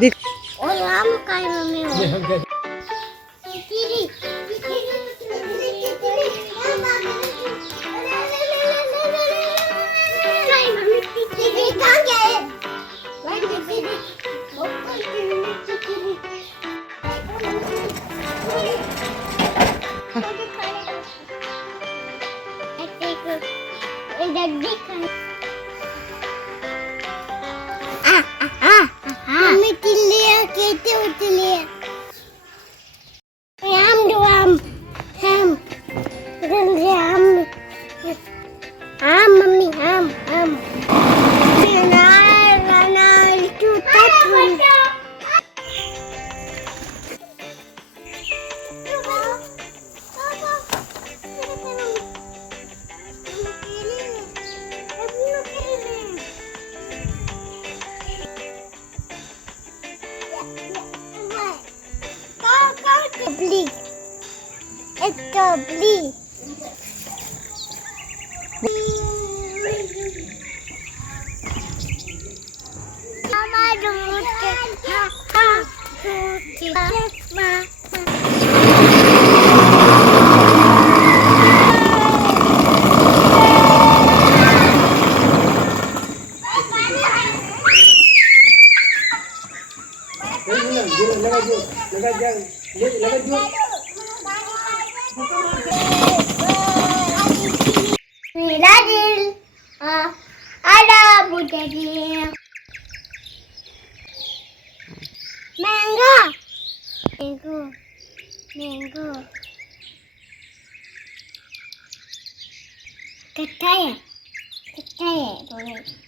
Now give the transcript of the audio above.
देख और आम काय मम्मी हो किरी काय मम्मी किरी कहां गए भाई किरी ऊपर किरी डड्डी खाए मम्मी तिलिया कहते हो तिलिया हम मम्मी हम मैंगो कट्टा है बोले